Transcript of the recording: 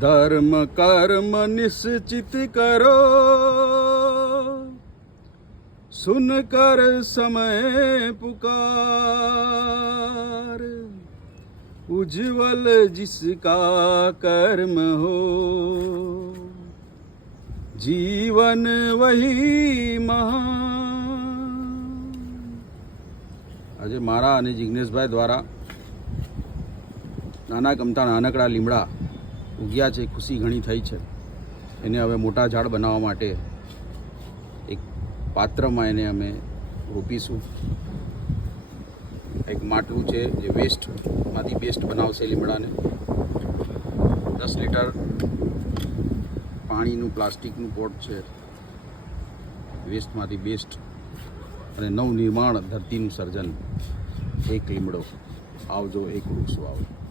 ધર્મ, કર્મ નિશ્ચિત કરો. સુન કર સમય પુકાર. ઉજ્જવલ જિસકા કર્મ હો. જીવન વહી મહાન આજે મારા અને જિજ્ઞેશભાઈ દ્વારા નાના ગમતા નાનકડા લીમડા ઉગ્યા છે, ખુશી ઘણી થઈ છે. એને હવે મોટા ઝાડ બનાવવા માટે એક પાત્રમાં એને અમે રોપીશું. એક માટલું છે જે વેસ્ટમાંથી બેસ્ટ બનાવશે લીમડાને. દસ લીટર પાણીનું, પ્લાસ્ટિકનું પોટ છે. વેસ્ટમાંથી બેસ્ટ અને નવનિર્માણ ધરતીનું સર્જન. એક લીમડો. આવજો, એક વૃક્ષો વાવો